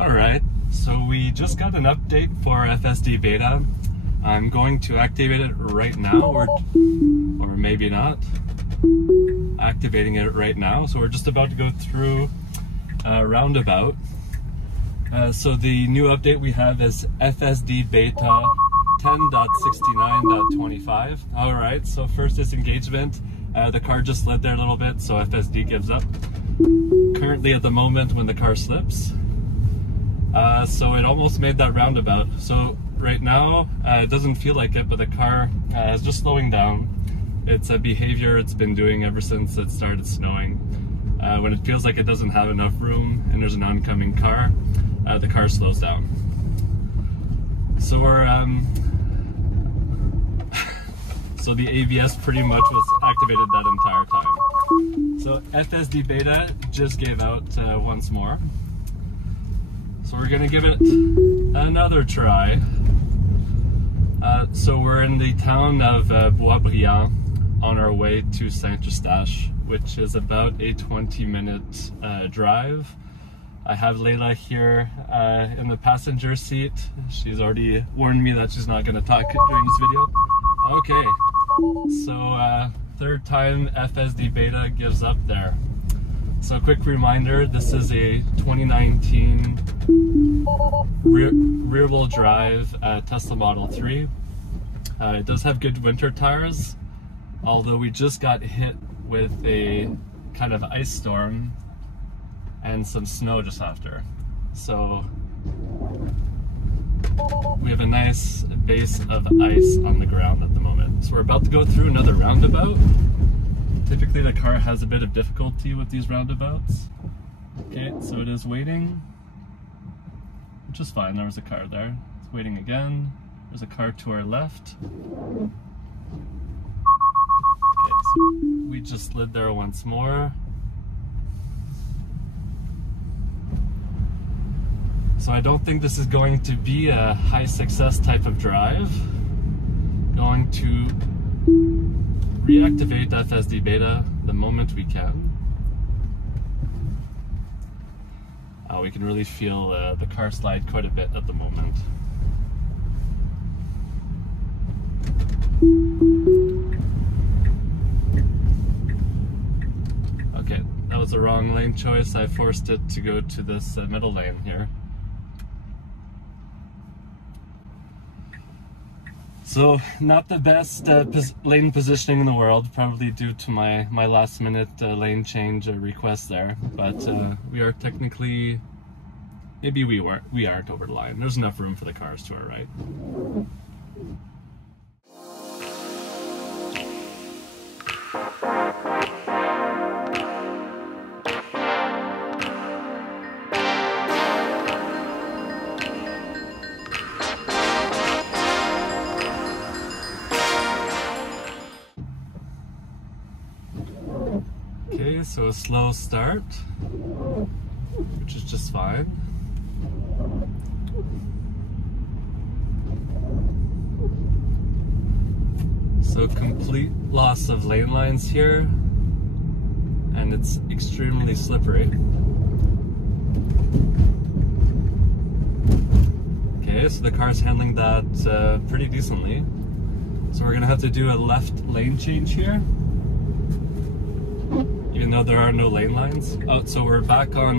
Alright, so we just got an update for FSD Beta. I'm going to activate it right now, or maybe not. Activating it right now, so we're just about to go through Roundabout. So the new update we have is FSD Beta 10.69.25. Alright, so first disengagement. The car just slid there a little bit, so FSD gives up. Currently at the moment when the car slips. So it almost made that roundabout. So right now, it doesn't feel like it, but the car is just slowing down. It's a behavior it's been doing ever since it started snowing. When it feels like it doesn't have enough room and there's an oncoming car, the car slows down. So we're, so the ABS pretty much was activated that entire time. So FSD Beta just gave out once more. So we're gonna give it another try. So we're in the town of Boisbriand on our way to St-Eustache, which is about a 20-minute drive. I have Layla here in the passenger seat. She's already warned me that she's not gonna talk during this video. Okay, so third time FSD Beta gives up there. So a quick reminder, this is a 2019 rear-wheel drive Tesla Model 3. It does have good winter tires, although we just got hit with a kind of ice storm and some snow just after. So we have a nice base of ice on the ground at the moment. So we're about to go through another roundabout. Typically the car has a bit of difficulty with these roundabouts. Okay, so it is waiting, which is fine. There was a car there. It's waiting again. There's a car to our left. Okay, so we just slid there once more. So I don't think this is going to be a high success type of drive. Going to reactivate FSD Beta the moment we can. We can really feel the car slide quite a bit at the moment. Okay, that was the wrong lane choice. I forced it to go to this middle lane here. So, not the best lane positioning in the world, probably due to my last minute lane change request there. But we are technically, maybe we aren't over the line. There's enough room for the cars to our right. Okay, so a slow start, which is just fine. So complete loss of lane lines here, and it's extremely slippery. Okay, so the car's handling that pretty decently. So we're gonna have to do a left lane change here, even though there are no lane lines. Oh, so we're back on,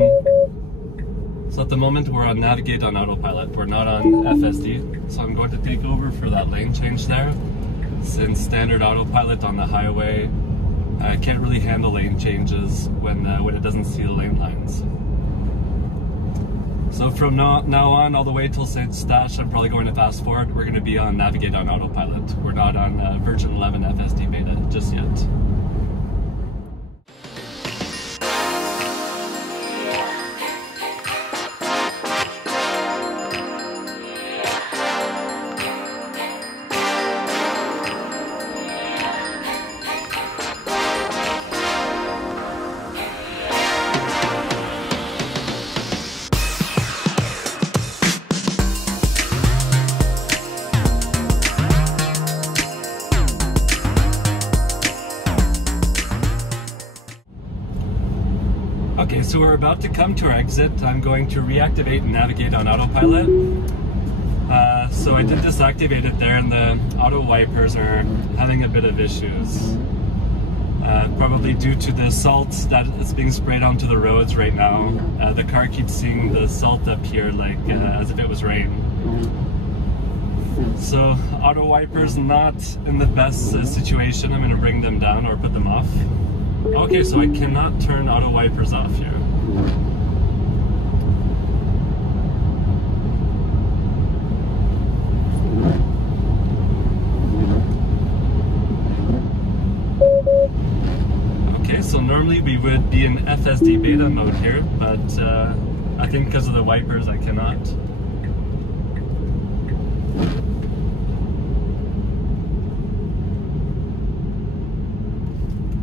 so at the moment we're on Navigate on Autopilot, we're not on FSD. So I'm going to take over for that lane change there. Since standard Autopilot on the highway, I can't really handle lane changes when it doesn't see the lane lines. So from now on, all the way till St-Eustache, I'm probably going to fast forward. We're going to be on Navigate on Autopilot. We're not on version 11 FSD Beta just yet. so we're about to come to our exit. I'm going to reactivate and navigate on Autopilot. So I did disactivate it there, and the auto wipers are having a bit of issues. Probably due to the salt that is being sprayed onto the roads right now. The car keeps seeing the salt appear like as if it was rain. So auto wipers not in the best situation. I'm going to bring them down or put them off. Okay, so I cannot turn auto wipers off here. Okay, so normally we would be in FSD Beta mode here, but I think because of the wipers I cannot.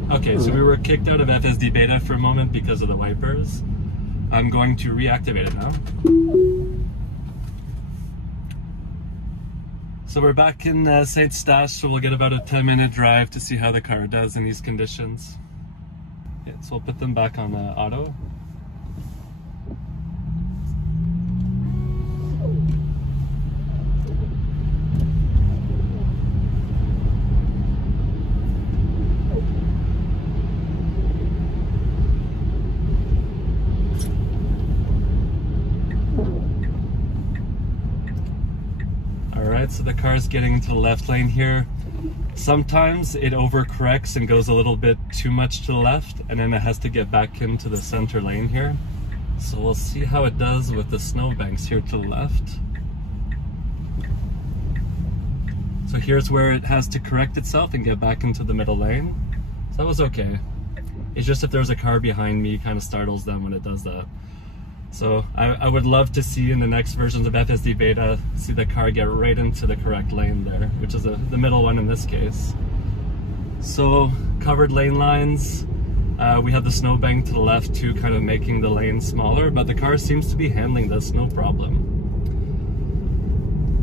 Okay, so we were kicked out of FSD Beta for a moment because of the wipers. I'm going to reactivate it now. So we're back in St-Eustache, so we'll get about a 10-minute drive to see how the car does in these conditions. Yeah, so we'll put them back on auto. So the car's getting into the left lane here. Sometimes it overcorrects and goes a little bit too much to the left, and then it has to get back into the center lane here. So we'll see how it does with the snowbanks here to the left. So here's where it has to correct itself and get back into the middle lane. So that was okay. It's just if there's a car behind me, it kind of startles them when it does that. So I would love to see in the next versions of FSD Beta, see the car get right into the correct lane there, which is the middle one in this case. So covered lane lines, we have the snowbank to the left too, kind of making the lane smaller, but the car seems to be handling this no problem.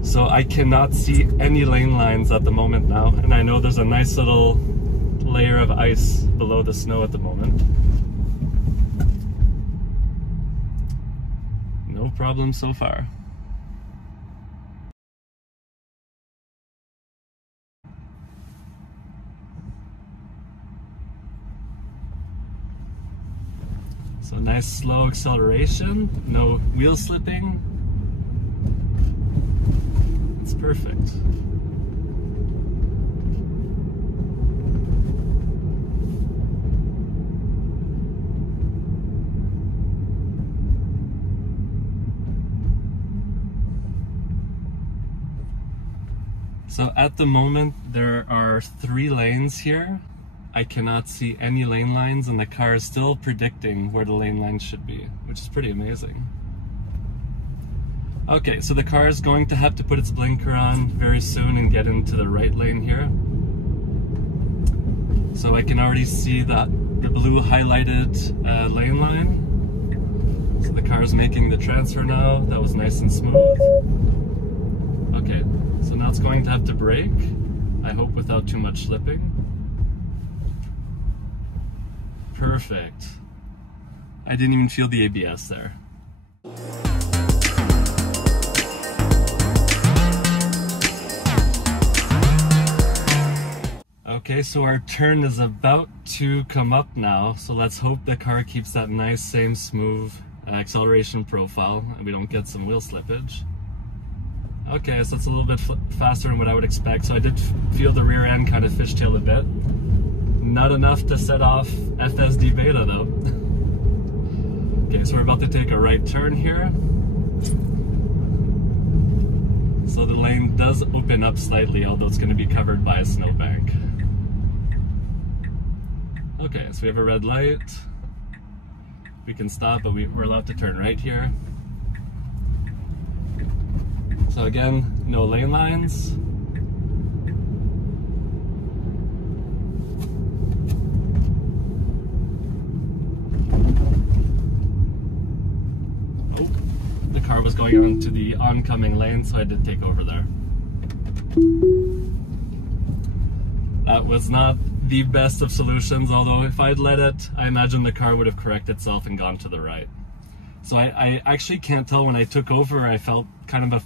So I cannot see any lane lines at the moment now, and I know there's a nice little layer of ice below the snow at the moment. No problem so far. So nice slow acceleration, no wheel slipping. It's perfect. So at the moment, there are 3 lanes here. I cannot see any lane lines, and the car is still predicting where the lane lines should be, which is pretty amazing. Okay, so the car is going to have to put its blinker on very soon and get into the right lane here. So I can already see that the blue highlighted lane line. So the car is making the transfer now. That was nice and smooth. Okay. So now it's going to have to brake, I hope without too much slipping. Perfect. I didn't even feel the ABS there. Okay, so our turn is about to come up now, so let's hope the car keeps that nice, same smooth acceleration profile and we don't get some wheel slippage. Okay, so it's a little bit faster than what I would expect. So I did feel the rear end kind of fishtail a bit. Not enough to set off FSD Beta though. Okay, so we're about to take a right turn here. So the lane does open up slightly, although it's going to be covered by a snowbank. Okay, so we have a red light. We can stop, but we're allowed to turn right here. So again, no lane lines. Oh, the car was going on to the oncoming lane, so I did take over there. That was not the best of solutions, although if I'd let it, I imagine the car would have corrected itself and gone to the right. So I actually can't tell. When I took over, I felt kind of a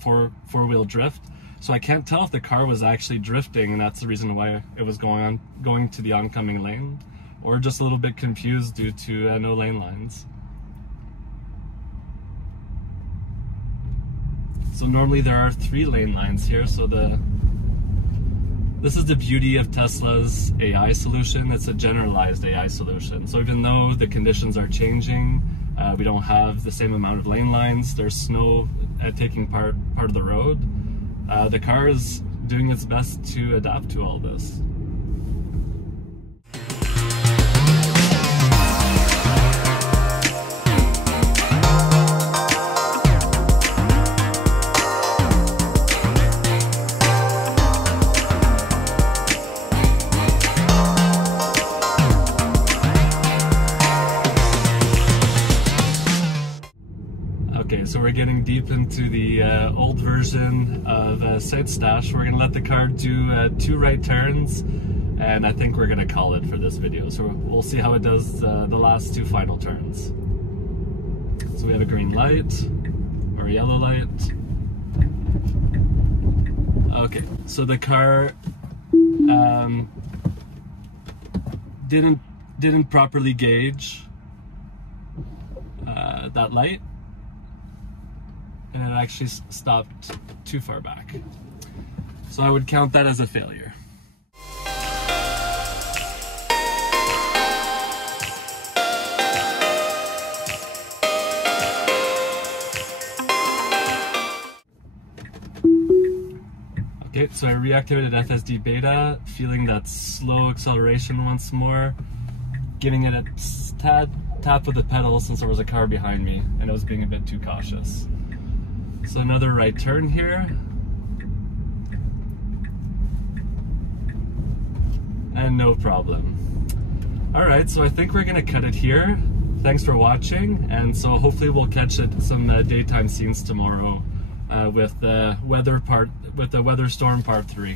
four-wheel drift. So I can't tell if the car was actually drifting, and that's the reason why it was going to the oncoming lane, or just a little bit confused due to no lane lines. So normally there are 3 lane lines here, so this is the beauty of Tesla's AI solution. It's a generalized AI solution. So even though the conditions are changing, we don't have the same amount of lane lines, there's snow taking part of the road, the car is doing its best to adapt to all this. Okay, so we're getting deep into the old version of St-Eustache. We're gonna let the car do 2 right turns, and I think we're gonna call it for this video. So we'll see how it does the last 2 final turns. So we have a green light, or a yellow light. Okay, so the car didn't properly gauge that light, and it actually stopped too far back. So I would count that as a failure. Okay, so I reactivated FSD Beta, feeling that slow acceleration once more, giving it a tap with the pedal since there was a car behind me and I was being a bit too cautious. So another right turn here. And no problem. Alright, so I think we're gonna cut it here. Thanks for watching, and so hopefully we'll catch some daytime scenes tomorrow with the weather storm part 3.